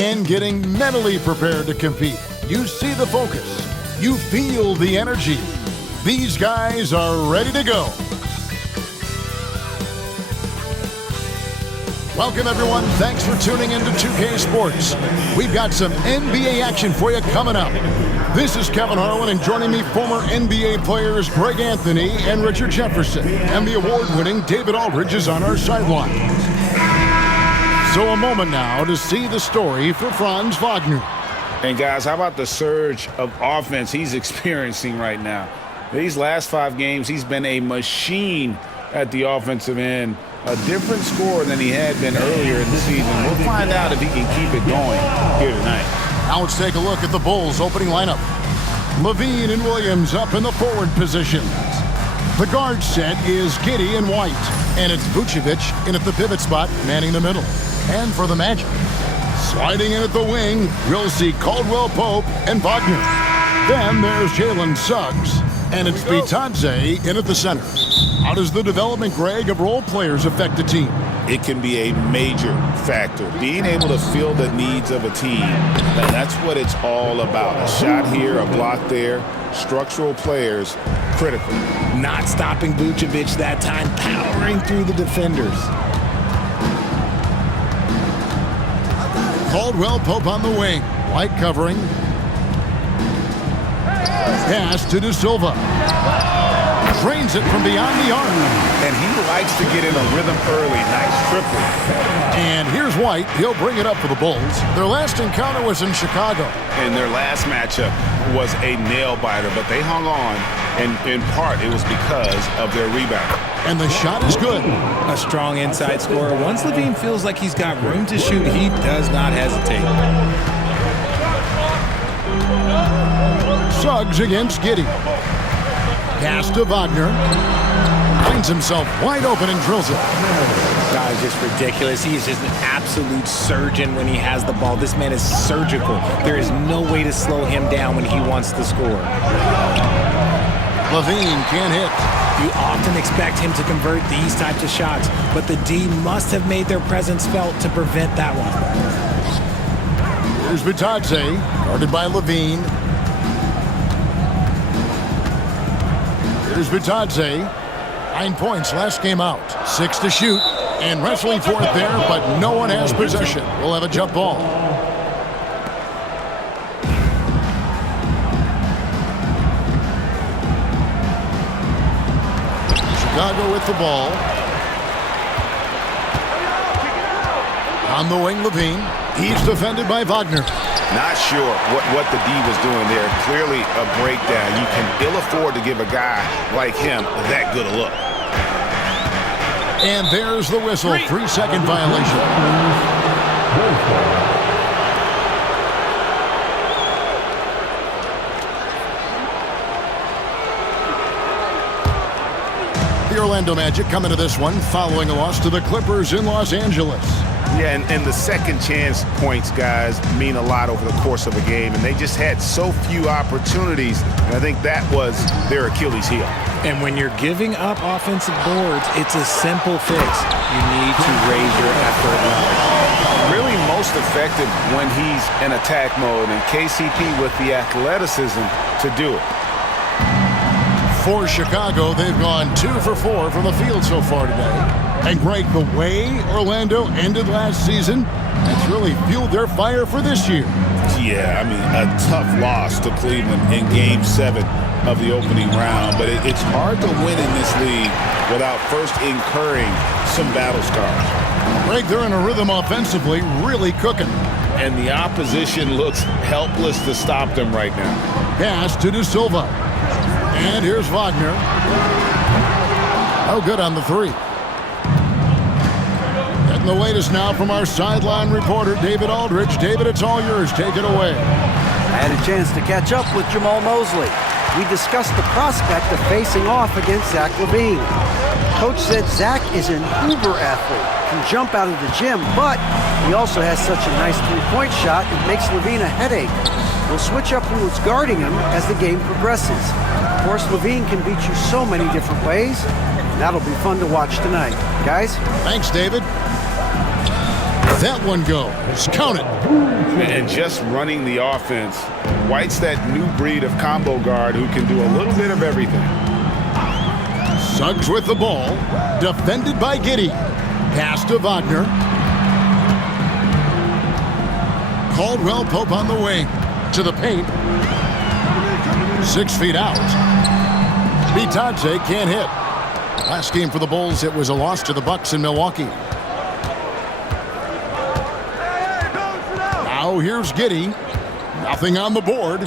and getting mentally prepared to compete. You see the focus. You feel the energy. These guys are ready to go. Welcome, everyone. Thanks for tuning into 2K Sports. We've got some NBA action for you coming up. This is Kevin Harlan, and joining me, former NBA players Greg Anthony and Richard Jefferson. And the award-winning David Aldridge is on our sideline. So a moment now to see the story for Franz Wagner. And guys, how about the surge of offense he's experiencing right now? These last 5 games, he's been a machine at the offensive end. A different score than he had been earlier in the season. We'll find out if he can keep it going here tonight. Now let's take a look at the Bulls' opening lineup. Levine and Williams up in the forward positions. The guard set is Giddey and White. And it's Vucevic in at the pivot spot, manning the middle. And for the Magic, sliding in at the wing, we'll see Caldwell Pope and Wagner. Then there's Jalen Suggs. And it's Bitadze in at the center. How does the development, Greg, of role players affect the team? It can be a major factor. Being able to fill the needs of a team, that's what it's all about. A shot here, a block there. Structural players, critical. Not stopping Vucevic that time, powering through the defenders. Caldwell Pope on the wing. White covering. Pass to De Silva. Drains it from beyond the arc. And he likes to get in a rhythm early. Nice triple. And here's White. He'll bring it up for the Bulls. Their last encounter was in Chicago. And their last matchup was a nail-biter, but they hung on, and in part it was because of their rebound. And the shot is good. A strong inside scorer. Once Levine feels like he's got room to shoot, he does not hesitate. Suggs against Giddey. Pass to Wagner. Finds himself wide open and drills it. God, is just ridiculous. He is just an absolute surgeon when he has the ball. This man is surgical. There is no way to slow him down when he wants to score. Levine can't hit. You often expect him to convert these types of shots, but the D must have made their presence felt to prevent that one. Here's Bitadze, guarded by Levine. Here's Bitadze. 9 points last game out. 6 to shoot. And wrestling for it there, but no one has possession. We'll have a jump ball. Chicago with the ball. On the wing, Levine. He's defended by Wagner. Not sure what the D was doing there. Clearly a breakdown. You can ill afford to give a guy like him that good a look. And there's the whistle. 3-second violation. The Orlando Magic coming to this one following a loss to the Clippers in Los Angeles. Yeah, and the second chance points, guys, mean a lot over the course of a game, and they just had so few opportunities, and I think that was their Achilles heel. And when you're giving up offensive boards, it's a simple fix. You need to raise your effort level. Really most effective when he's in attack mode, and KCP with the athleticism to do it. For Chicago, they've gone 2 for 4 from the field so far today. And Greg, the way Orlando ended last season, that's really fueled their fire for this year. Yeah, I mean, a tough loss to Cleveland in Game 7 of the opening round. But it's hard to win in this league without first incurring some battle scars. Greg, they're in a rhythm offensively, really cooking. And the opposition looks helpless to stop them right now. Pass to De Silva. And here's Wagner. Oh, good on the 3. Getting the latest now from our sideline reporter, David Aldridge. David, it's all yours. Take it away. I had a chance to catch up with Jamal Mosley. We discussed the prospect of facing off against Zach LaVine. Coach said Zach is an uber athlete, can jump out of the gym, but he also has such a nice three-point shot it makes LaVine a headache. We'll switch up who's guarding him as the game progresses. Of course, LaVine can beat you so many different ways. That'll be fun to watch tonight. Guys? Thanks, David. That one goes. Count it. And just running the offense, White's that new breed of combo guard who can do a little bit of everything. Suggs with the ball. Defended by Giddey. Pass to Wagner. Caldwell Pope on the wing. To the paint. 6 feet out. Bitadze can't hit. Last game for the Bulls, it was a loss to the Bucks in Milwaukee. Now here's Giddey. Nothing on the board.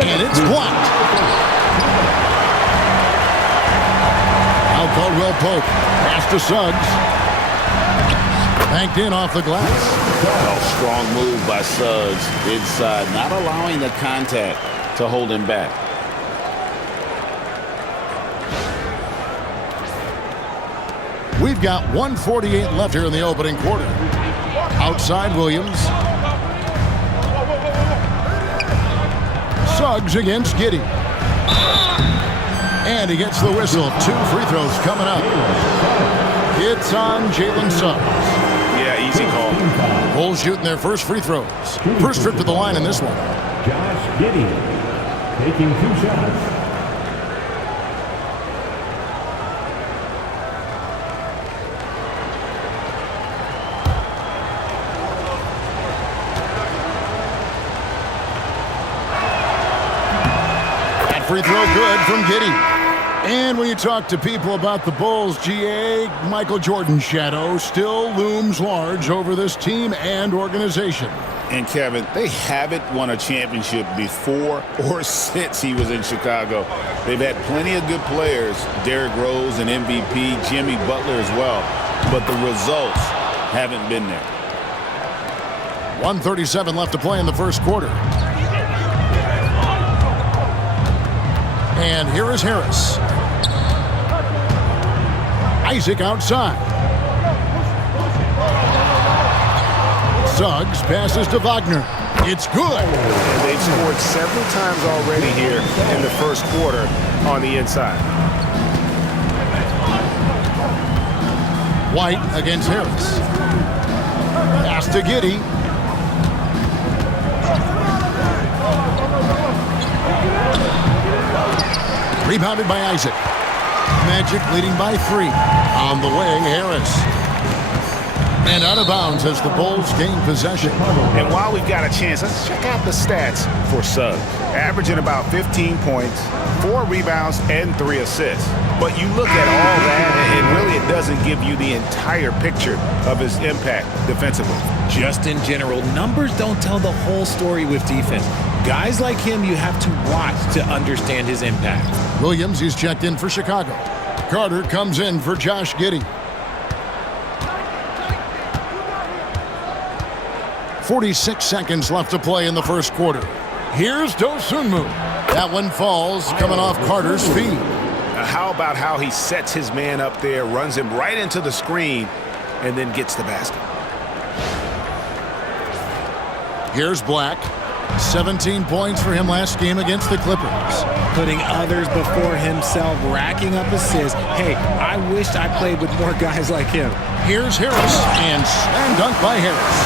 And it's blocked. Now Caldwell Pope. Pass to Suggs. Banked in off the glass. Oh, strong move by Suggs inside, not allowing the contact to hold him back. We've got 1:48 left here in the opening quarter. Outside Williams. Suggs against Giddey. And he gets the whistle. 2 free throws coming up. It's on Jalen Suggs. Yeah, easy call. Bulls shooting their first free throws. First trip to the line in this one. Josh Giddey taking 2 shots. That free throw good from Giddey. And when you talk to people about the Bulls, GA, Michael Jordan's shadow still looms large over this team and organization. And Kevin, they haven't won a championship before or since he was in Chicago. They've had plenty of good players, Derrick Rose and MVP, Jimmy Butler as well, but the results haven't been there. 1:37 left to play in the first quarter. And here is Harris. Isaac outside. Suggs passes to Wagner. It's good. And they've scored several times already here in the first quarter on the inside. White against Harris. Pass to Giddey. Rebounded by Isaac. Magic leading by 3. On the wing, Harris. And out of bounds as the Bulls gain possession. And while we've got a chance, let's check out the stats for Suggs. Averaging about 15 points, 4 rebounds, and 3 assists. But you look at all that, and really it doesn't give you the entire picture of his impact defensively. Just in general, numbers don't tell the whole story with defense. Guys like him, you have to watch to understand his impact. Williams, he's checked in for Chicago. Carter comes in for Josh Giddey. 46 seconds left to play in the first quarter. Here's Dosunmu. That one falls, coming off Carter's feet. How about how he sets his man up there, runs him right into the screen, and then gets the basket. Here's Black. 17 points for him last game against the Clippers. Putting others before himself, racking up assists. Hey, I wished I played with more guys like him. Here's Harris, and slam dunk by Harris.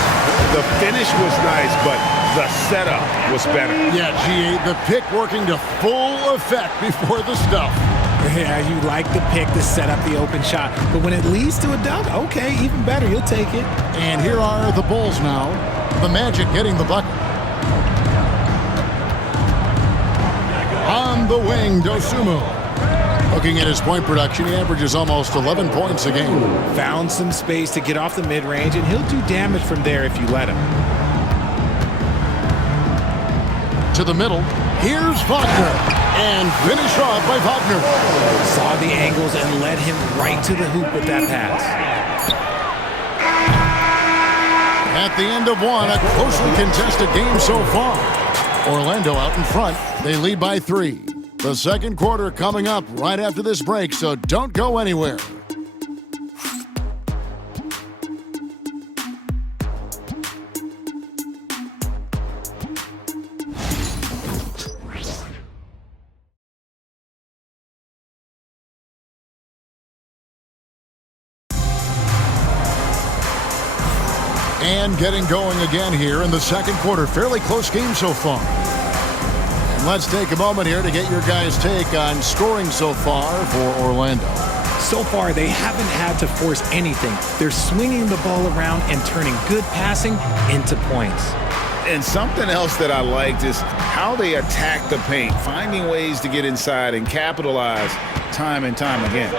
The finish was nice, but the setup was better. Yeah, GA, the pick working to full effect before the stuff. Yeah, you like the pick to set up the open shot, but when it leads to a dunk, okay, even better, you'll take it. And here are the Bulls now. The Magic getting the bucket. On the wing, Dosunmu. Looking at his point production, he averages almost 11 points a game. Found some space to get off the mid-range, and he'll do damage from there if you let him. To the middle, here's Wagner. And finished off by Wagner. Saw the angles and led him right to the hoop with that pass. At the end of one, a closely contested game so far. Orlando out in front. They lead by 3. The second quarter coming up right after this break, so don't go anywhere. And getting going again here in the second quarter. Fairly close game so far. And let's take a moment here to get your guys' take on scoring so far for Orlando. So far, they haven't had to force anything. They're swinging the ball around and turning good passing into points. And something else that I liked is how they attack the paint, finding ways to get inside and capitalize time and time again.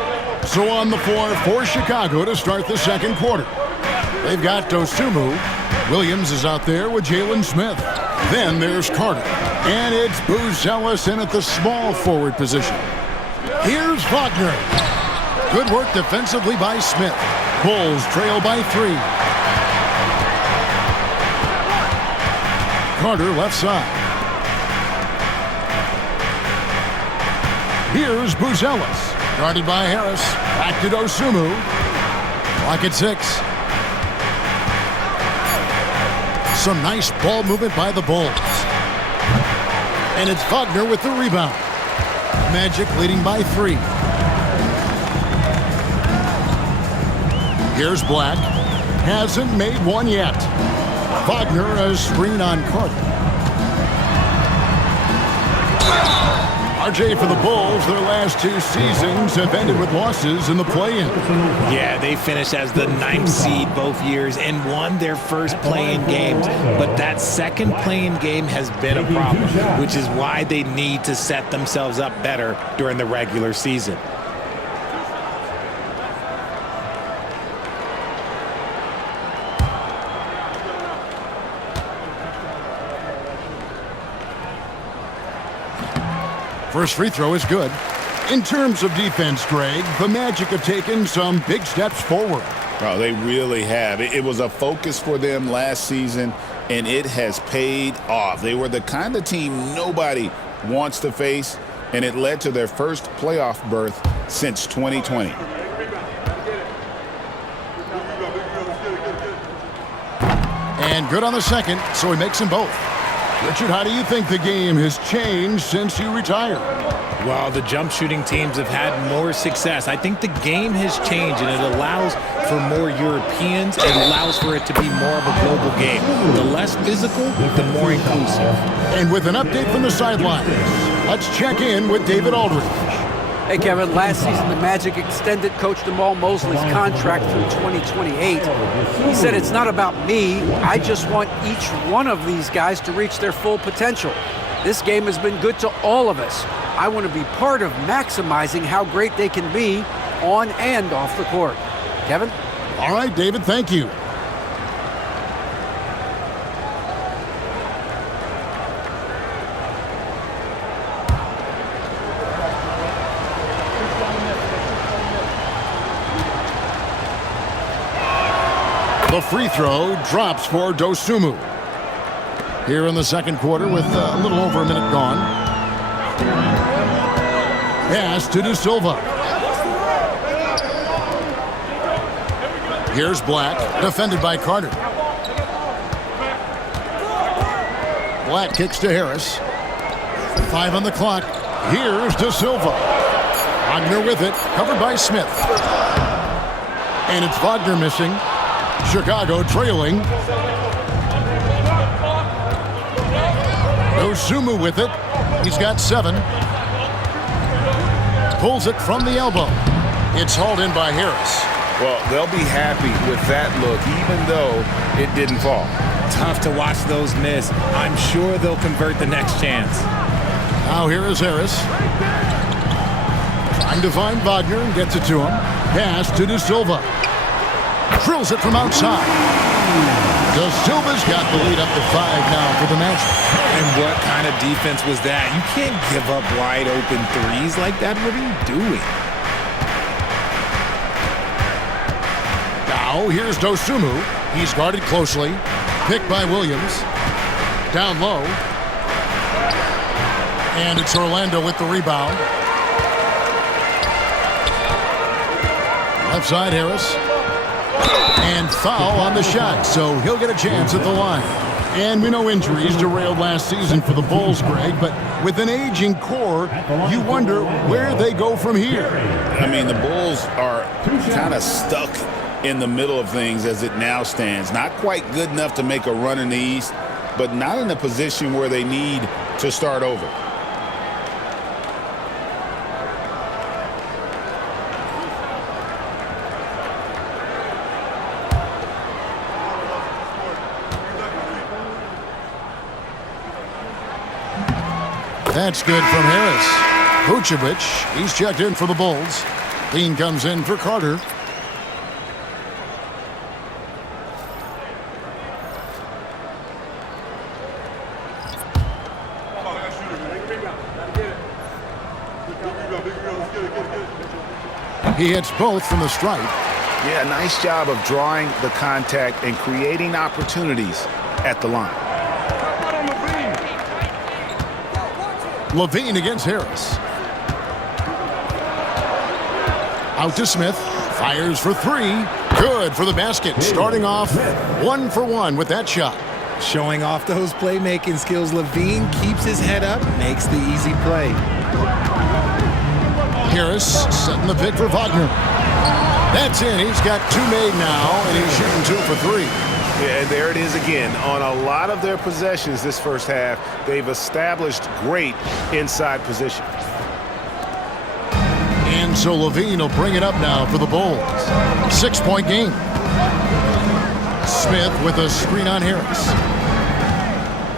So on the floor for Chicago to start the second quarter. They've got Dosunmu. Williams is out there with Jalen Smith. Then there's Carter. And it's Buzelis in at the small forward position. Here's Wagner. Good work defensively by Smith. Bulls trail by 3. Carter left side. Here's Buzelis. Guarded by Harris. Back to Dosunmu. Clock at 6. Some nice ball movement by the Bulls. And it's Wagner with the rebound. Magic leading by 3. Here's Black. Hasn't made one yet. Wagner a screen on Carter. RJ for the Bulls, their last 2 seasons have ended with losses in the play-in. Yeah, they finished as the 9th seed both years and won their first play-in games. But that second play-in game has been a problem, which is why they need to set themselves up better during the regular season. First free throw is good. In terms of defense, Greg, the Magic have taken some big steps forward. Oh, they really have. It was a focus for them last season, and it has paid off. They were the kind of team nobody wants to face, and it led to their first playoff berth since 2020. And good on the second, so he makes them both. Richard, how do you think the game has changed since you retired? Well, the jump shooting teams have had more success. I think the game has changed, and it allows for more Europeans. It allows for it to be more of a global game. The less physical, the more inclusive. And with an update from the sidelines, let's check in with David Aldridge. Hey, Kevin, last season the Magic extended Coach Jamal Mosley's contract through 2028. He said, it's not about me. I just want each one of these guys to reach their full potential. This game has been good to all of us. I want to be part of maximizing how great they can be on and off the court. Kevin? All right, David, thank you. The free throw drops for Dosunmu. Here in the second quarter with a little over a minute gone. Pass to De Silva. Here's Black, defended by Carter. Black kicks to Harris. 5 on the clock. Here's De Silva. Wagner with it, covered by Smith. And it's Wagner missing. Chicago trailing. Dosunmu with it. He's got 7. Pulls it from the elbow. It's hauled in by Harris. Well, they'll be happy with that look, even though it didn't fall. Tough to watch those miss. I'm sure they'll convert the next chance. Now here is Harris. Trying to find Wagner and gets it to him. Pass to De Silva. Drills it from outside. De Silva's got the lead up to 5 now for the Magic. And what kind of defense was that? You can't give up wide open threes like that. What are you doing? Now here's Dosunmu. He's guarded closely. Picked by Williams. Down low. And it's Orlando with the rebound. Left side, Harris. And foul on the shot, so he'll get a chance at the line. And we know injuries derailed last season for the Bulls, Greg, but with an aging core, you wonder where they go from here. I mean, the Bulls are kind of stuck in the middle of things as it now stands. Not quite good enough to make a run in the East, but not in a position where they need to start over. That's good from Harris. Vucevic, he's checked in for the Bulls. Dean comes in for Carter. He hits both from the stripe. Yeah, nice job of drawing the contact and creating opportunities at the line. Levine against Harris. Out to Smith. Fires for three. Good for the basket. Starting off 1 for 1 with that shot. Showing off those playmaking skills, Levine keeps his head up, makes the easy play. Harris setting the pick for Wagner. That's in. He's got 2 made now, and he's shooting 2 for 3. Yeah, and there it is again. On a lot of their possessions this first half, they've established great inside position. And so Levine will bring it up now for the Bulls. 6-point game. Smith with a screen on Harris.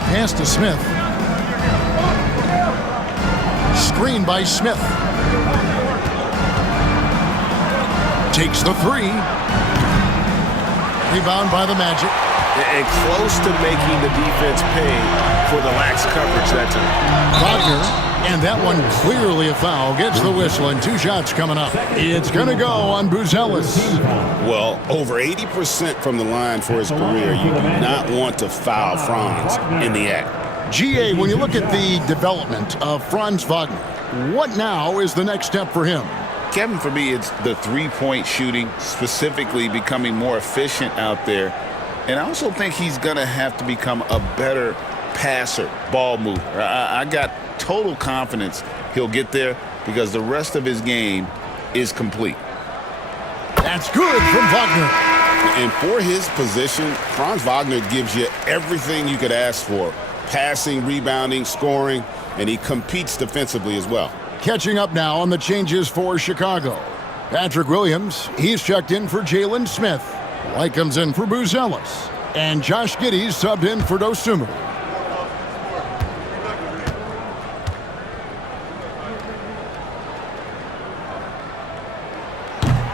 Pass to Smith. Screen by Smith. Takes the 3. Rebound by the Magic. And close to making the defense pay for the lax coverage that time. Wagner, and that one clearly a foul, gets the whistle, and 2 shots coming up. It's going to go on Buzelis. Well, over 80% from the line for his career. You do not want to foul Franz in the act. GA, when you look at the development of Franz Wagner, what now is the next step for him? Kevin, for me, it's the three-point shooting, specifically becoming more efficient out there. And I also think he's going to have to become a better passer, ball mover. I got total confidence he'll get there because the rest of his game is complete. That's good from Wagner. And for his position, Franz Wagner gives you everything you could ask for. Passing, rebounding, scoring, and he competes defensively as well. Catching up now on the changes for Chicago. Patrick Williams, he's checked in for Jalen Smith. White comes in for Buzelis. And Josh Giddey's subbed in for Dosunmu.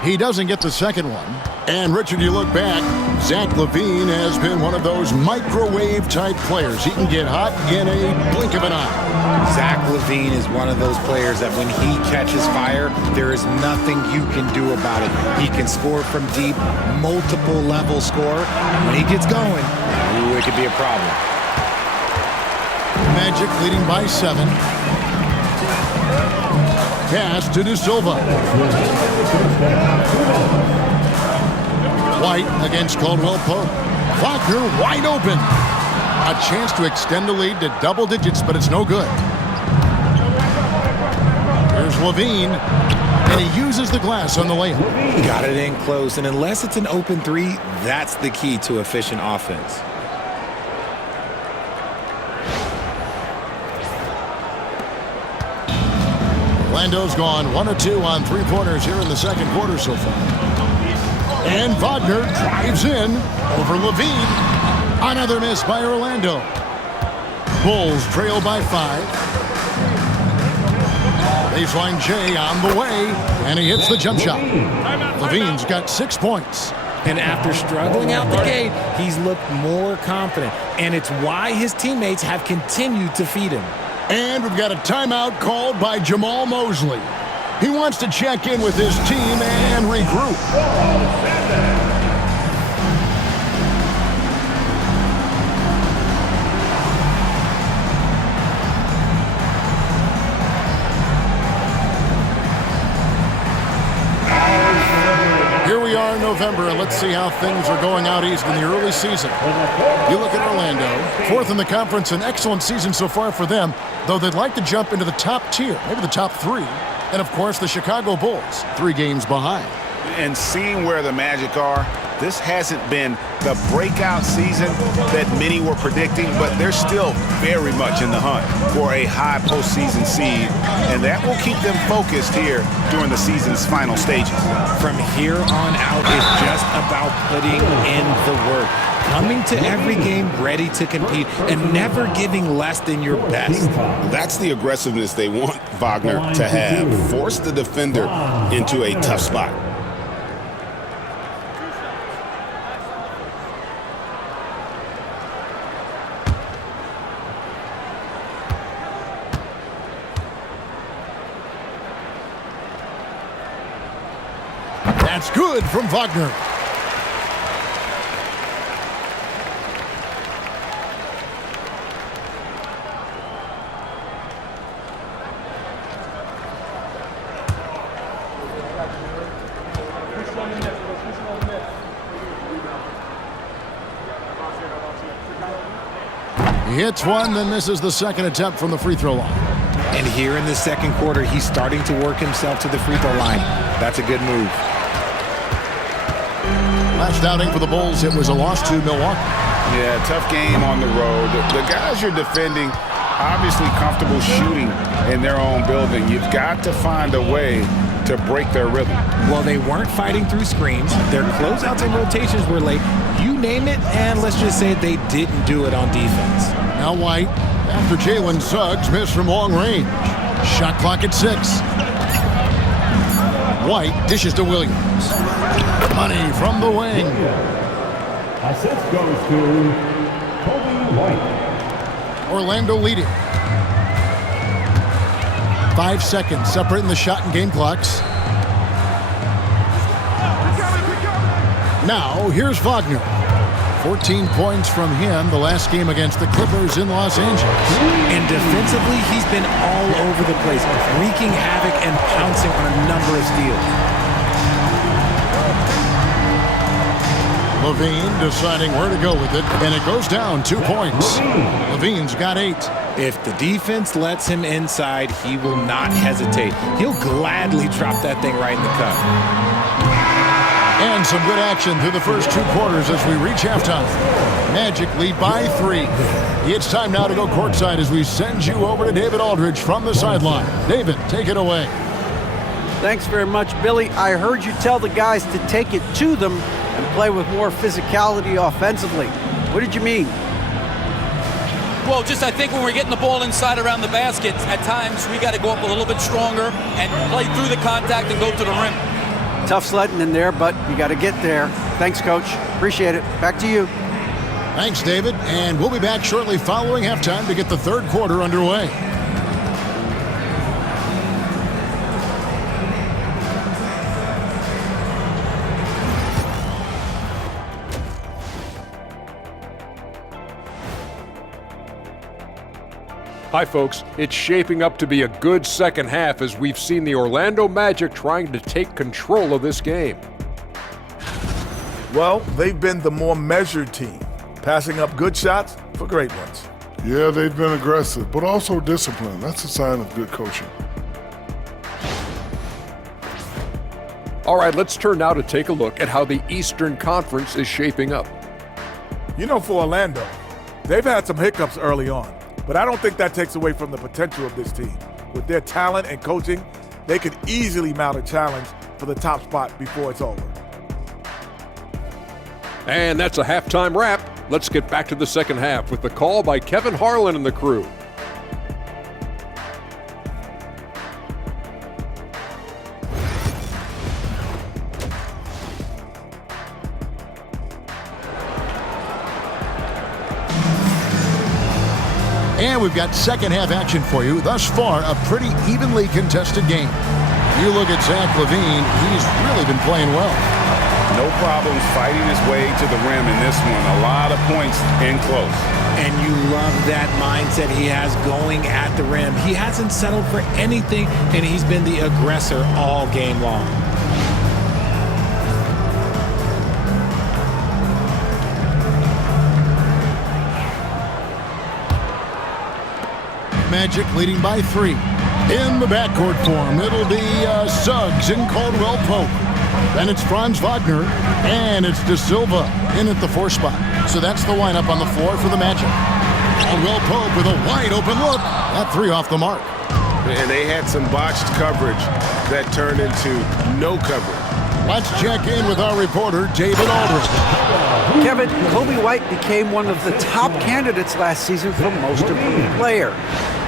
He doesn't get the second one. And Richard, you look back, Zach LaVine has been one of those microwave-type players. He can get hot in a blink of an eye. Zach LaVine is one of those players that when he catches fire, there is nothing you can do about it. He can score from deep, multiple level score. When he gets going, ooh, it could be a problem. Magic leading by 7. Pass to De Silva. White against Caldwell Pope. Wagner wide open. A chance to extend the lead to double digits, but it's no good. Here's Levine, and he uses the glass on the layup. Got it in close, and unless it's an open 3, that's the key to efficient offense. Orlando's gone 1 of 2 on 3-pointers here in the second quarter so far. And Wagner drives in over Levine. Another miss by Orlando. Bulls trail by 5. Baseline J on the way, and he hits the jump shot. Levine's got 6 points. And after struggling out the gate, he's looked more confident. And it's why his teammates have continued to feed him. And we've got a timeout called by Jamal Mosley. He wants to check in with his team and regroup. Here we are in November, and let's see how things are going out east in the early season. You look at Orlando, 4th in the conference, an excellent season so far for them, though they'd like to jump into the top tier, maybe the top 3. And, of course, the Chicago Bulls, 3 games behind. And seeing where the Magic are, this hasn't been the breakout season that many were predicting, but they're still very much in the hunt for a high postseason seed, and that will keep them focused here during the season's final stages. From here on out, it's just about putting in the work. Coming to every game ready to compete and never giving less than your best. That's the aggressiveness they want Wagner to have. Force the defender into a tough spot. That's good from Wagner. He hits one, then misses the second attempt from the free throw line. And here in the second quarter, he's starting to work himself to the free throw line. That's a good move. Last outing for the Bulls, it was a loss to Milwaukee. Yeah, tough game on the road. The guys you're defending, obviously comfortable shooting in their own building. You've got to find a way to break their rhythm. Well, they weren't fighting through screens. Their closeouts and rotations were late. You name it, and let's just say they didn't do it on defense. Now White, after Jalen Suggs missed from long range. Shot clock at 6. White dishes to Williams. Money from the wing. Assist goes to Kobe White. Orlando leading. 5 seconds separating the shot and game clocks. Now, here's Wagner. 14 points from him the last game against the Clippers in Los Angeles. And defensively, he's been all over the place, wreaking havoc and pouncing on a number of steals. Levine deciding where to go with it, and it goes down 2 points. Levine's got 8. If the defense lets him inside, he will not hesitate. He'll gladly drop that thing right in the cup. And some good action through the first 2 quarters as we reach halftime. Magic lead by 3. It's time now to go courtside as we send you over to David Aldridge from the sideline. David, take it away. Thanks very much, Billy. I heard you tell the guys to take it to them and play with more physicality offensively. What did you mean? Well, just I think when we're getting the ball inside around the basket, at times we got to go up a little bit stronger and play through the contact and go to the rim. Tough sledding in there, but you got to get there. Thanks, Coach. Appreciate it. Back to you. Thanks, David. And we'll be back shortly following halftime to get the third quarter underway. Hi folks, it's shaping up to be a good second half as we've seen the Orlando Magic trying to take control of this game. Well, they've been the more measured team, passing up good shots for great ones. Yeah, they've been aggressive, but also disciplined. That's a sign of good coaching. All right, let's turn now to take a look at how the Eastern Conference is shaping up. You know, for Orlando, they've had some hiccups early on. But I don't think that takes away from the potential of this team. With their talent and coaching, they could easily mount a challenge for the top spot before it's over. And that's a halftime wrap. Let's get back to the second half with the call by Kevin Harlan and the crew. And we've got second half action for you. Thus far, a pretty evenly contested game. You look at Zach LaVine, he's really been playing well. No problems fighting his way to the rim in this one. A lot of points in close. And you love that mindset he has going at the rim. He hasn't settled for anything, and he's been the aggressor all game long. Magic leading by 3. In the backcourt form, it'll be Suggs and Caldwell Pope. Then it's Franz Wagner, and it's De Silva in at the 4 spot. So that's the lineup on the floor for the Magic. Caldwell Pope with a wide-open look. That 3 off the mark. And they had some botched coverage that turned into no coverage. Let's check in with our reporter, David Aldridge. Kevin, Kobe White became one of the top candidates last season for Most Improved Player.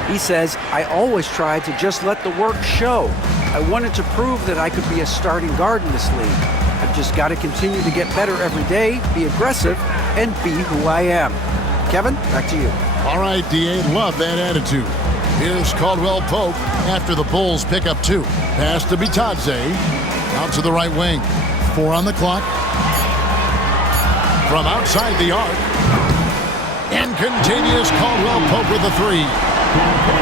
He says, I always tried to just let the work show. I wanted to prove that I could be a starting guard in this league. I've just got to continue to get better every day, be aggressive, and be who I am. Kevin, back to you. All right, D.A., love that attitude. Here's Caldwell Pope after the Bulls pick up 2. Pass to Bitadze. Out to the right wing. 4 on the clock. From outside the arc. And continues Caldwell Pope with a 3.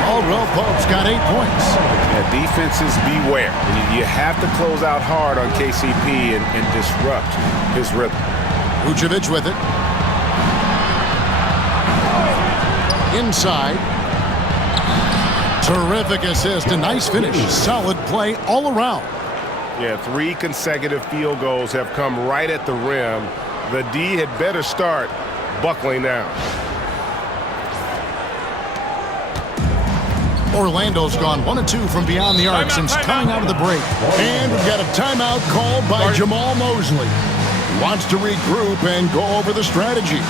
Caldwell Pope's got 8 points. Yeah, defenses beware. You have to close out hard on KCP and disrupt his rhythm. Vucevic with it. Inside. Terrific assist, a nice finish. Solid play all around. Yeah, 3 consecutive field goals have come right at the rim. The D had better start buckling down. Orlando's gone 1 of 2 from beyond the arc since coming out of the break. And we've got a timeout called by Jamal Mosley. He wants to regroup and go over the strategy.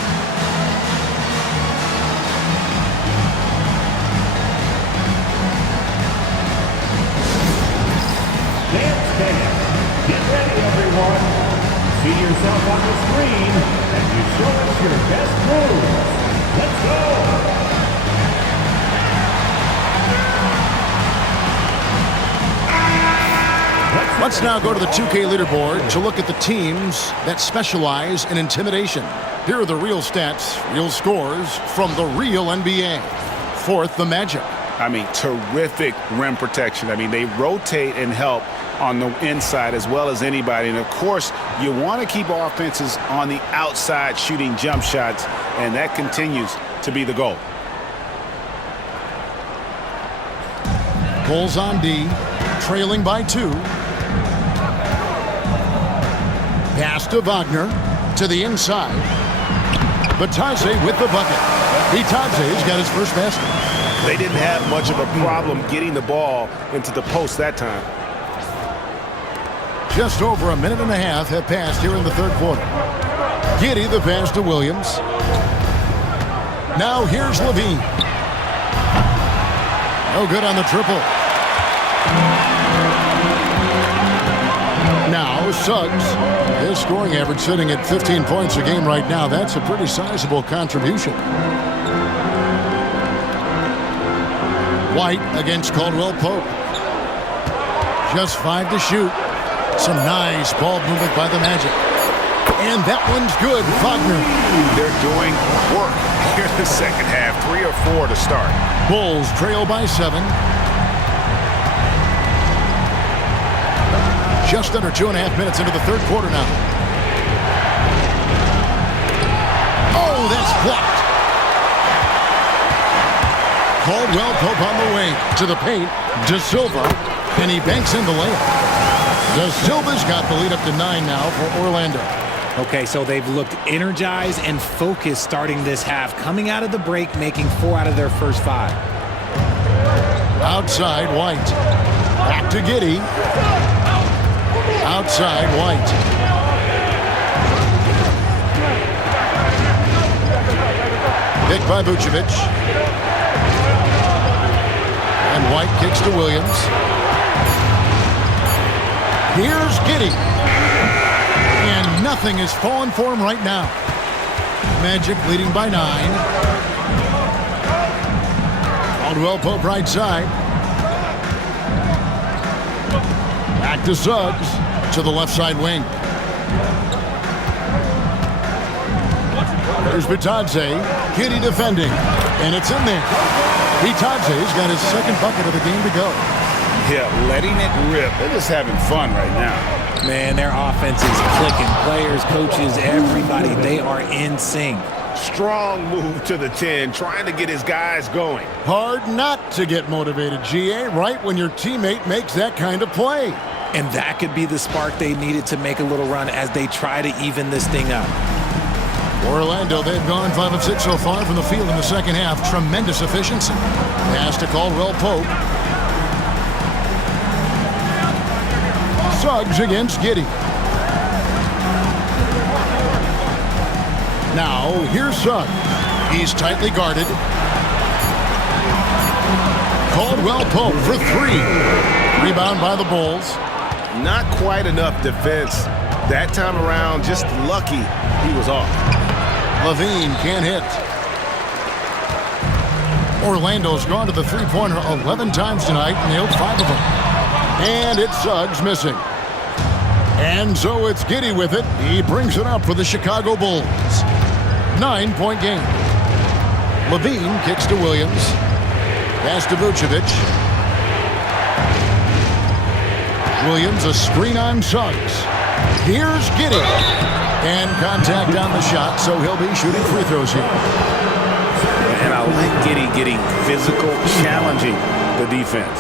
Get ready, everyone. See yourself on the screen and you show us your best moves. Let's go. Let's now go to the 2K leaderboard to look at the teams that specialize in intimidation. Here are the real stats, real scores from the real NBA. 4th, the Magic. I mean, terrific rim protection. I mean, they rotate and help on the inside as well as anybody. And, of course, you want to keep offenses on the outside shooting jump shots, and that continues to be the goal. Bulls on D, trailing by 2. Pass to Wagner, to the inside. Bitadze with the bucket. Bitadze's got his first basket. They didn't have much of a problem getting the ball into the post that time. Just over a minute and a half have passed here in the 3rd quarter. Giddey the pass to Williams. Now here's Levine. No good on the triple. Now Suggs. His scoring average sitting at 15 points a game right now. That's a pretty sizable contribution. White against Caldwell Pope. Just 5 to shoot. Some nice ball movement by the Magic. And that one's good. Wagner. They're doing work here in the second half. 3 or 4 to start. Bulls trail by 7. Just under 2.5 minutes into the 3rd quarter now. Oh, that's blocked. Caldwell Pope on the wing to the paint. De Silva, and he banks in the layup. De Silva's got the lead up to 9 now for Orlando. Okay, so they've looked energized and focused starting this half, coming out of the break, making 4 out of their first 5. Outside, White. Back to Giddey. Outside, White. Picked by Vucevic. And White kicks to Williams. Here's Giddey. And nothing is falling for him right now. Magic leading by 9. Caldwell Pope right side. Back to Suggs. To the left side wing. There's Bitadze. Giddey defending. And it's in there. Bitadze's got his 2nd bucket of the game to go. Yeah, letting it rip. They're just having fun right now. Man, their offense is clicking. Players, coaches, everybody, they are in sync. Strong move to the 10, trying to get his guys going. Hard not to get motivated, GA, right when your teammate makes that kind of play. And that could be the spark they needed to make a little run as they try to even this thing up. Orlando, they've gone 5 of 6 so far from the field in the second half. Tremendous efficiency. Pass to Caldwell Pope. Suggs against Giddey. Now, here's Suggs. He's tightly guarded. Caldwell Pope for 3. Rebound by the Bulls. Not quite enough defense. That time around, just lucky he was off. Levine can't hit. Orlando's gone to the three-pointer 11 times tonight, nailed 5 of them. And it's Suggs missing. And so it's Giddey with it. He brings it up for the Chicago Bulls. 9-point game. Levine kicks to Williams. Pass to Vucevic. Williams, a screen on Suggs. Here's Giddey. And contact on the shot, so he'll be shooting free throws here. And I like Giddey getting physical, challenging the defense.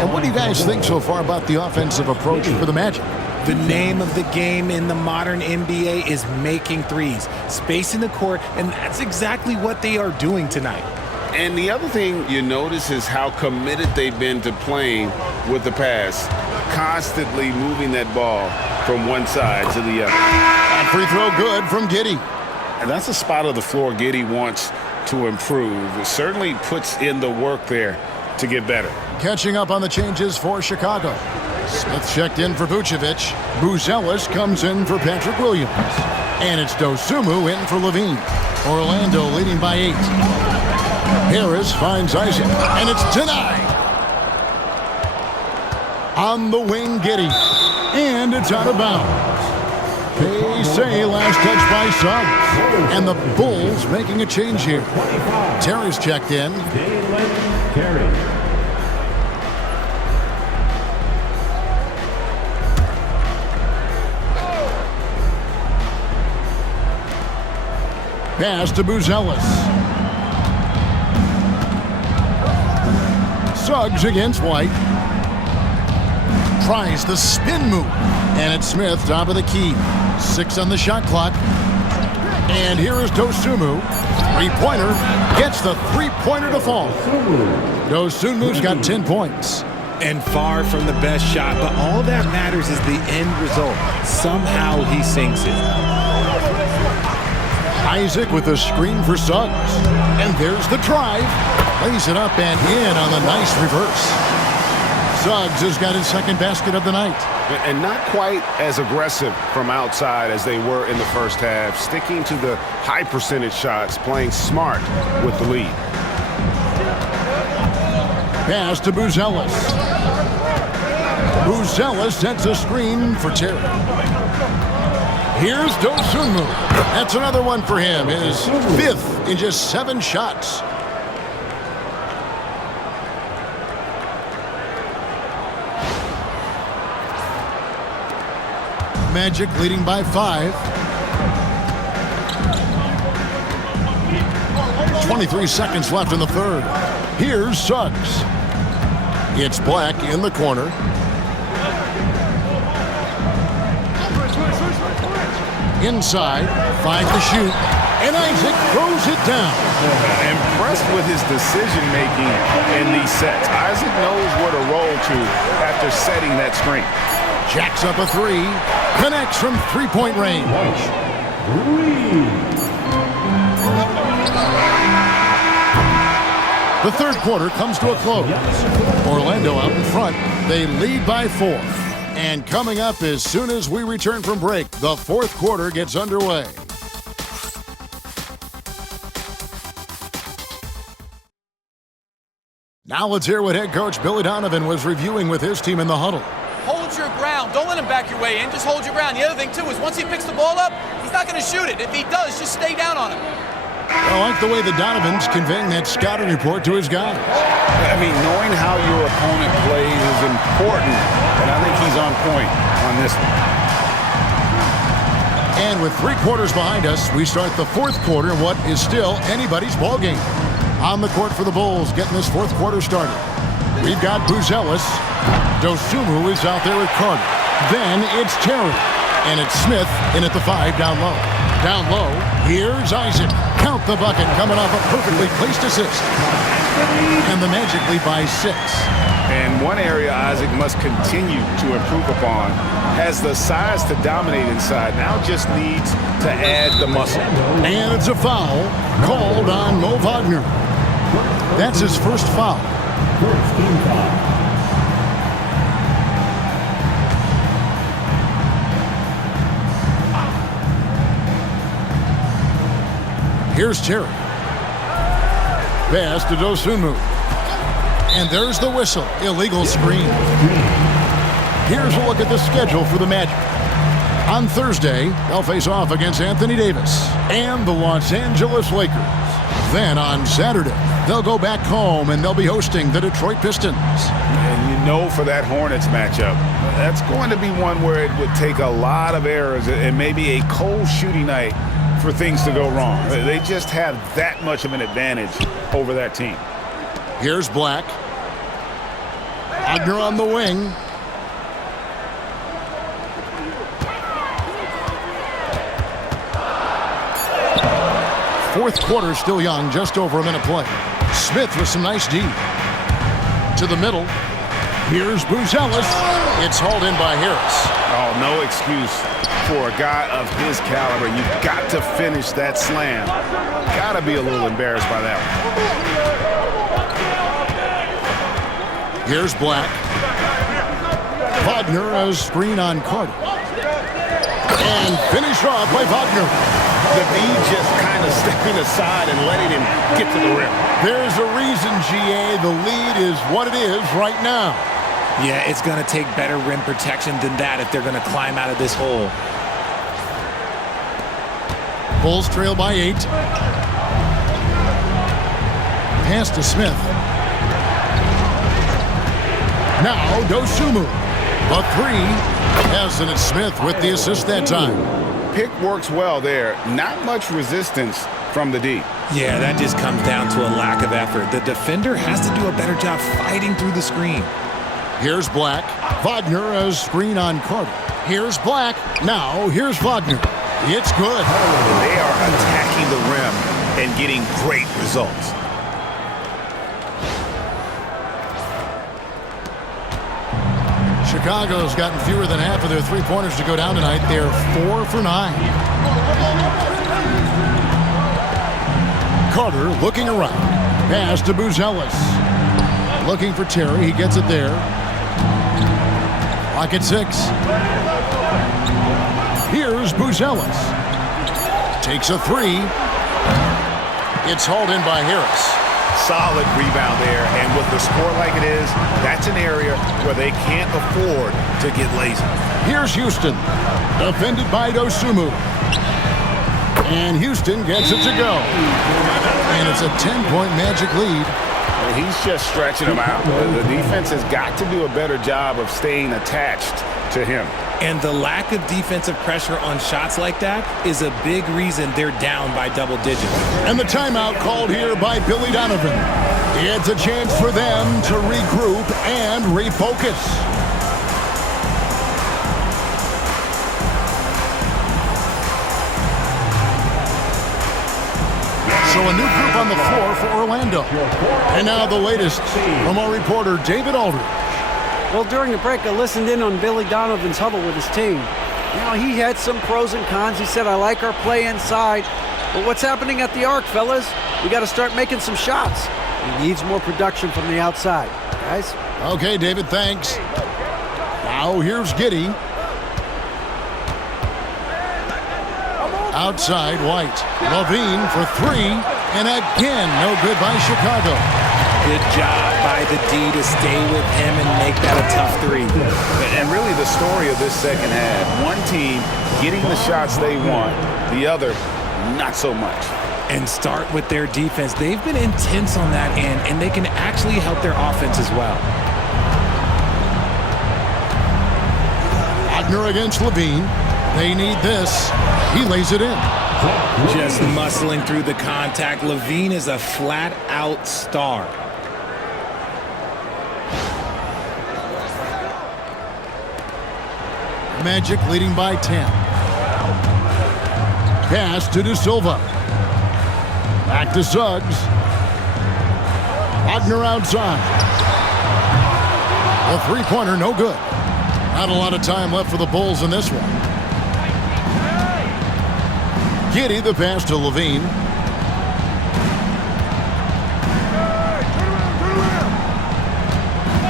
And what do you guys think so far about the offensive approach for the Magic? The name of the game in the modern NBA is making threes, spacing the court, and that's exactly what they are doing tonight. And the other thing you notice is how committed they've been to playing with the pass, constantly moving that ball from one side to the other. And free throw good from Giddey. And that's a spot of the floor Giddey wants to improve. It certainly puts in the work there to get better. Catching up on the changes for Chicago. Smith checked in for Vucevic. Buzelis comes in for Patrick Williams. And it's Dosunmu in for Levine. Orlando leading by 8. Harris finds Isaac, and it's denied. On the wing, Giddey. And it's out of bounds. They say last touch by Suggs. And the Bulls making a change here. Terry's checked in. Terry. Pass to Buzelis. Suggs against White. Tries the spin move. And it's Smith, top of the key. 6 on the shot clock. And here is Dosunmu. Three-pointer. Gets the three-pointer to fall. Dosunmu's got 10 points. And far from the best shot, but all that matters is the end result. Somehow he sinks it. Isaac with a screen for Suggs. And there's the drive. Lays it up and in on the nice reverse. Suggs has got his second basket of the night. And not quite as aggressive from outside as they were in the first half. Sticking to the high percentage shots, playing smart with the lead. Pass to Buzelis. Buzelis sets a screen for Terry. Here's Dosunmu. That's another one for him. His 5th in just 7 shots. Magic leading by 5. 23 seconds left in the third. Here's Suggs. It's Black in the corner. Inside, 5 to shoot, and Isaac throws it down. Impressed with his decision-making in these sets. Isaac knows where to roll to after setting that screen. Jacks up a 3, connects from three-point range. The third quarter comes to a close. Orlando out in front. They lead by 4. And coming up as soon as we return from break, the fourth quarter gets underway. Now let's hear what head coach Billy Donovan was reviewing with his team in the huddle. Hold your ground. Don't let him back your way in. Just hold your ground. The other thing, too, is once he picks the ball up, he's not going to shoot it. If he does, just stay down on him. I like the way the Donovan's conveying that scouting report to his guys. I mean, knowing how your opponent plays is important, and I think he's on point on this one. And with 3 quarters behind us, we start the fourth quarter in what is still anybody's ball game. On the court for the Bulls, getting this fourth quarter started. We've got Buzelis. Dosunmu is out there with Carter. Then it's Terry. And it's Smith in at the 5 down low. Down low, here's Isaac. Count the bucket coming off a perfectly placed assist. And the Magic lead by 6. And one area Isaac must continue to improve upon, has the size to dominate inside, now just needs to add the muscle. And it's a foul called on Mo Wagner. That's his first foul. First team foul. Here's Terry. Pass to Dosunmu. And there's the whistle. Illegal screen. Here's a look at the schedule for the Magic. On Thursday, they'll face off against Anthony Davis and the Los Angeles Lakers. Then on Saturday, they'll go back home and they'll be hosting the Detroit Pistons. And you know, for that Hornets matchup, that's going to be one where it would take a lot of errors and maybe a cold shooting night for things to go wrong. They just have that much of an advantage over that team. Here's Black. Wagner on the wing. Fourth quarter still young, just over a minute play. Smith with some nice D. To the middle. Here's Buzelis. It's hauled in by Harris. Oh, no excuse for a guy of his caliber. You've got to finish that slam. Got to be a little embarrassed by that one. Here's Black. Wagner, a screen on Carter. And finished off by Wagner. The D just kind of stepping aside and letting him get to the rim. There's a reason, GA. The lead is what it is right now. Yeah, it's going to take better rim protection than that if they're going to climb out of this hole. Bulls trail by 8. Pass to Smith. Now Dosunmu. A 3. Yes, and it's Smith with the assist that time. Pick works well there. Not much resistance from the D. Yeah, that just comes down to a lack of effort. The defender has to do a better job fighting through the screen. Here's Black. Wagner, a screen on Carter. Here's Black. Now here's Wagner. It's good. They are attacking the rim and getting great results. Chicago's gotten fewer than half of their three-pointers to go down tonight. They're 4 for 9. Carter looking around. Pass to Buzelis. Looking for Terry. He gets it there. Clock at 6. Here's Buzelis. Takes a 3. It's hauled in by Harris. Solid rebound there, and with the score like it is, that's an area where they can't afford to get lazy. Here's Houston, defended by Dosunmu. And Houston gets it to go. And it's a 10-point Magic lead. He's just stretching them out. The defense has got to do a better job of staying attached to him. And the lack of defensive pressure on shots like that is a big reason they're down by double digits. And the timeout called here by Billy Donovan. It's a chance for them to regroup and refocus. So a new group on the floor for Orlando. And now the latest from our reporter, David Aldridge. Well, during the break, I listened in on Billy Donovan's huddle with his team. You know, he had some pros and cons. He said, I like our play inside. But what's happening at the arc, fellas? We got to start making some shots. He needs more production from the outside. Guys? Okay, David, thanks. Now here's Giddey. Outside, White. Levine for 3. And again, no good by Chicago. Good job by the D to stay with him and make that a tough 3. And really the story of this second half, one team getting the shots they want, the other not so much. And start with their defense. They've been intense on that end, and they can actually help their offense as well. Wagner against Levine. They need this. He lays it in. Just muscling through the contact. Levine is a flat-out star. Magic leading by 10. Pass to De Silva. Back to Suggs. Wagner outside. The three-pointer, no good. Not a lot of time left for the Bulls in this one. Giddey, the pass to Levine.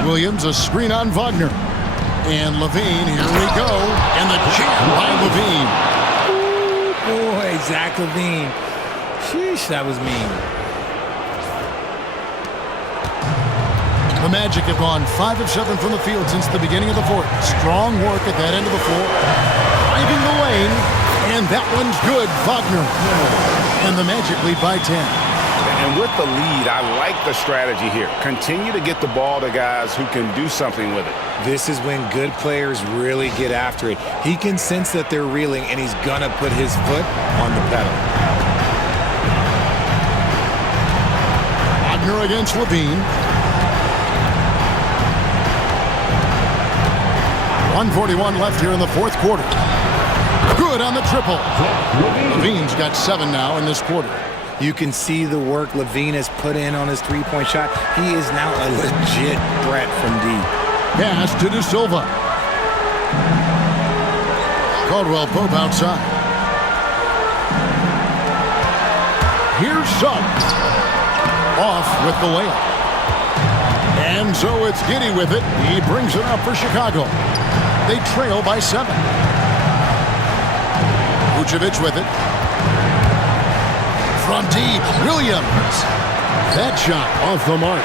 Williams, a screen on Wagner. And Levine, here we go. And the jam by Levine. Ooh, boy, Zach Levine. Sheesh, that was mean. The Magic have gone 5 of 7 from the field since the beginning of the fourth. Strong work at that end of the floor. Driving the lane. And that one's good. Wagner. And the Magic lead by 10. And with the lead, I like the strategy here. Continue to get the ball to guys who can do something with it. This is when good players really get after it. He can sense that they're reeling, and he's going to put his foot on the pedal. Wagner against Levine. 1:41 left here in the fourth quarter. Good on the triple. Levine's got 7 now in this quarter. You can see the work Levine has put in on his three-point shot. He is now a legit threat from deep. Pass to De Silva. Caldwell Pope outside. Here's Suggs. Off with the layup. And so it's Giddey with it. He brings it up for Chicago. They trail by 7. Vucevic with it. From deep, Williams. That shot off the mark.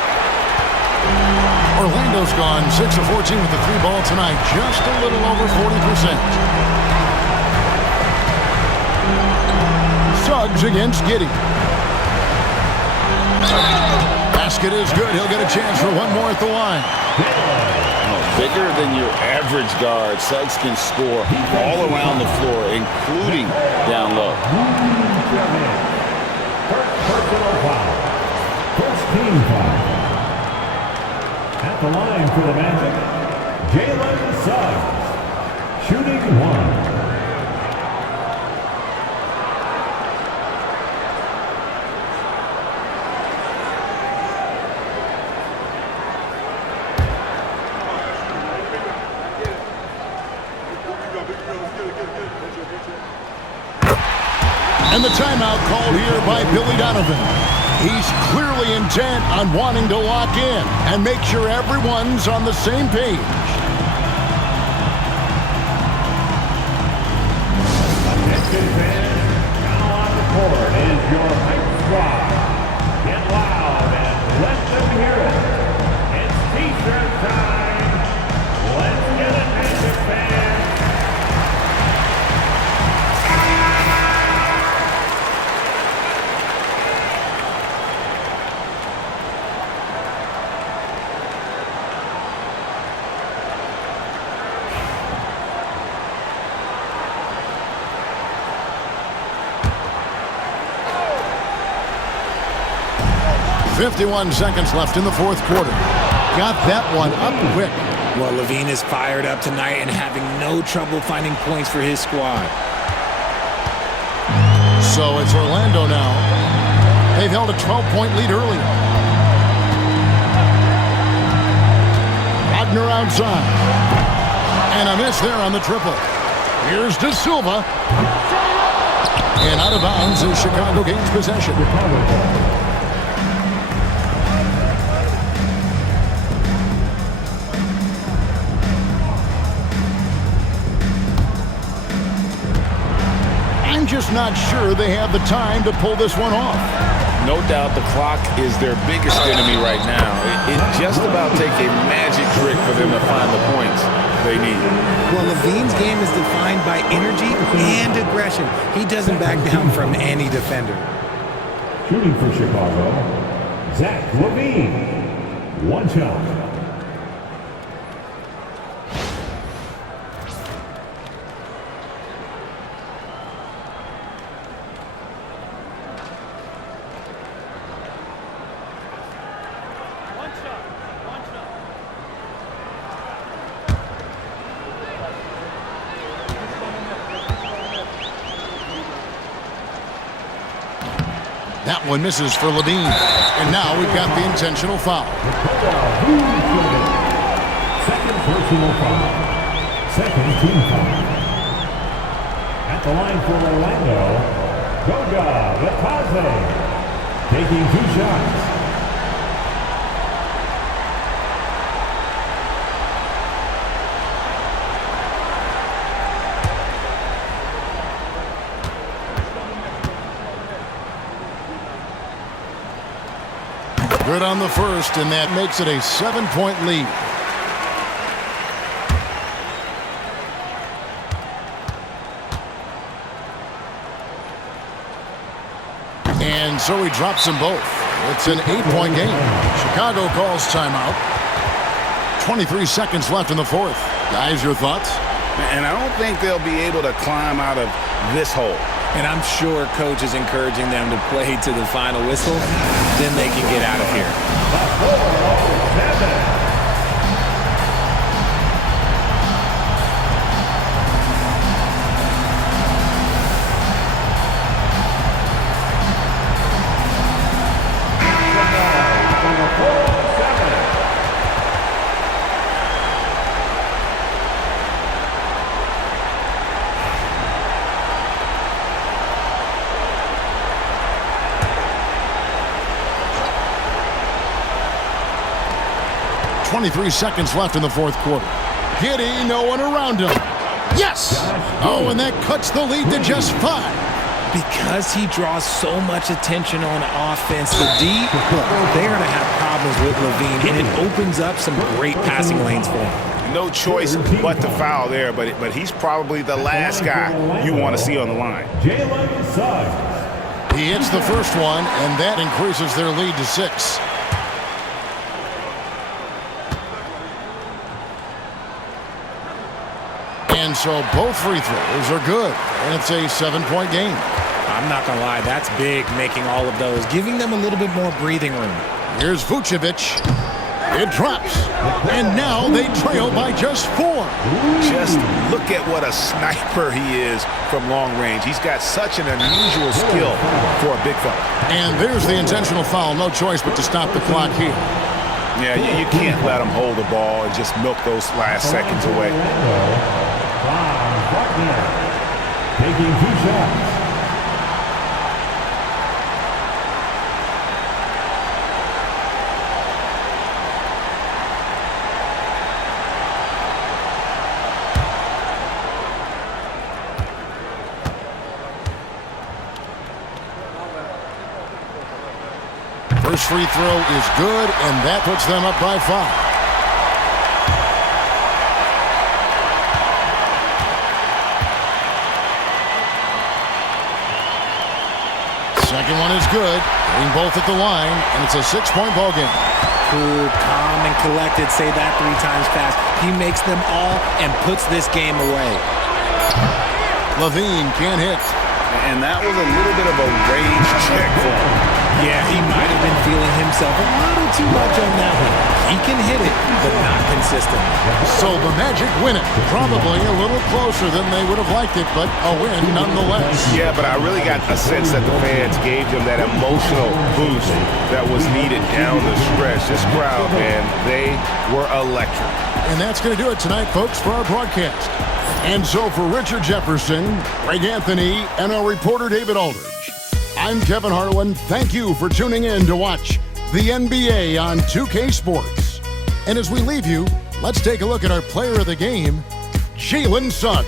Orlando's gone 6 of 14 with the 3 ball tonight. Just a little over 40%. Suggs against Giddey. Basket is good. He'll get a chance for one more at the line. Bigger than your average guard, Suggs can score all around the floor, including down low. Personal foul. First team foul. At the line for the Magic, Jalen Suggs, shooting 1. And the timeout called here by Billy Donovan. He's clearly intent on wanting to lock in and make sure everyone's on the same page. Attention fans, now on the court is your hype squad. Get loud and let them hear it. It's t-shirt time. Let's get it, Magic fans. .51 seconds left in the fourth quarter. Got that one up quick. Well, Levine is fired up tonight and having no trouble finding points for his squad. So it's Orlando now. They've held a 12-point lead earlier. Wagner outside. And a miss there on the triple. Here's De Silva. And out of bounds as Chicago gains possession. I'm just not sure they have the time to pull this one off. No doubt the clock is their biggest enemy right now. It just about takes a magic trick for them to find the points they need. Well, Levine's game is defined by energy and aggression. He doesn't back down from any defender. Shooting for Chicago, Zach Levine. One shot. That one misses for Levine. And now we've got the intentional foul. Second personal foul. Second team foul. At the line for Orlando, Goga Latase, taking 2 shots. Good on the first, and that makes it a 7-point lead. And so he drops them both. It's an 8-point game. Chicago calls timeout. 23 seconds left in the fourth. Guys, your thoughts? And I don't think they'll be able to climb out of this hole. And I'm sure coach is encouraging them to play to the final whistle. Then they can get out of here. 23 seconds left in the fourth quarter. Giddy, no one around him. Yes! Oh, and that cuts the lead to just 5. Because he draws so much attention on offense, the D, they're going to have problems with Levine, and it opens up some great passing lanes for him. No choice but to foul there, but he's probably the last guy you want to see on the line. Jalen Suggs. He hits the first one, and that increases their lead to 6. And so both free throws are good, and it's a 7-point game. I'm not going to lie, that's big, making all of those, giving them a little bit more breathing room. Here's Vucevic. It drops, and now they trail by just 4. Just look at what a sniper he is from long range. He's got such an unusual skill for a big fella. And there's the intentional foul. No choice but to stop the clock here. Yeah, you can't let him hold the ball and just milk those last seconds away. Taking 2 shots. First free throw is good, and that puts them up by 5. Second one is good. Getting both at the line, and it's a 6-point ball game. Cool, calm, and collected. Say that 3 times fast. He makes them all and puts this game away. Levine can't hit. And that was a little bit of a rage check for him. Yeah, he might have been feeling himself a little too much on that one. He can hit it, but not consistent. So the Magic win it. Probably a little closer than they would have liked it, but a win nonetheless. Yeah, but I really got a sense that the fans gave them that emotional boost that was needed down the stretch. This crowd, man, they were electric. And that's going to do it tonight, folks, for our broadcast. And so for Richard Jefferson, Greg Anthony, and our reporter David Aldridge, I'm Kevin Harlan. Thank you for tuning in to watch the NBA on 2K Sports. And as we leave you, let's take a look at our player of the game, Jalen Suggs.